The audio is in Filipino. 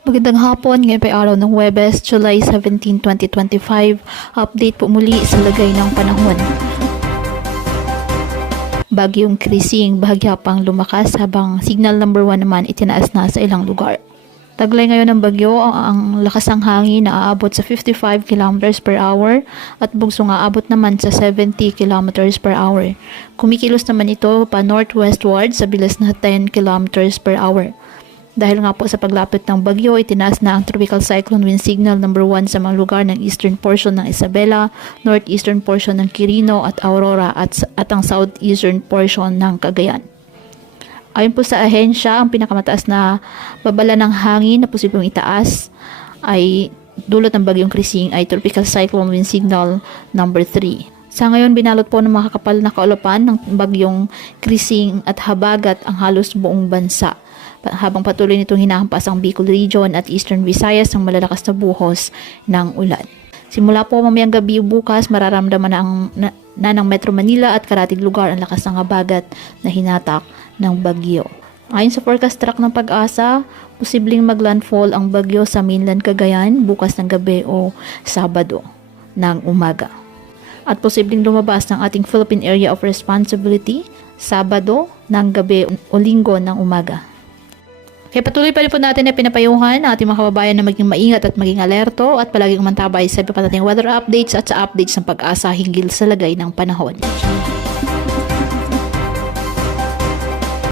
Magandang hapon, ngayon pa araw ng Huwebes, July 17, 2025. Update po muli sa lagay ng panahon. Bagyong Krising, bahagya pang lumakas habang signal number 1 naman itinaas na sa ilang lugar. Taglay ngayon ng bagyo, ang lakas ng hangin na aabot sa 55 km per hour at bugso nga aabot naman sa 70 km per hour. Kumikilos naman ito pa northwestward sa bilis na 10 km per hour. Dahil nga po sa paglapit ng bagyo, itinaas na ang tropical cyclone wind signal number 1 sa mga lugar ng eastern portion ng Isabela, northeastern portion ng Quirino at Aurora at ang southeastern portion ng Cagayan. Ayon po sa ahensya, ang pinakamataas na babala ng hangin na posibleng itaas ay dulot ng bagyong Krising ay tropical cyclone wind signal number 3. Sa ngayon, binalot po ng mga kakapal na kaulapan ng bagyong Krising at habagat ang halos buong bansa. Habang patuloy nitong hinahampas ang Bicol Region at Eastern Visayas ng malalakas na buhos ng ulan. Simula po mamayang gabi bukas, mararamdaman na ng Metro Manila at karatig lugar ang lakas ng habagat na hinatak ng bagyo. Ayon sa forecast track ng Pag-asa, posibleng maglandfall ang bagyo sa mainland Cagayan bukas ng gabi o Sabado ng umaga. At posibleng lumabas ng ating Philippine Area of Responsibility Sabado ng gabi o Linggo ng umaga. Kaya patuloy pa rin po natin na pinapayuhan ang ating mga kababayan na maging maingat at maging alerto at palaging umantabay sa iba pa nating weather updates at sa updates ng Pag-asa hinggil sa lagay ng panahon.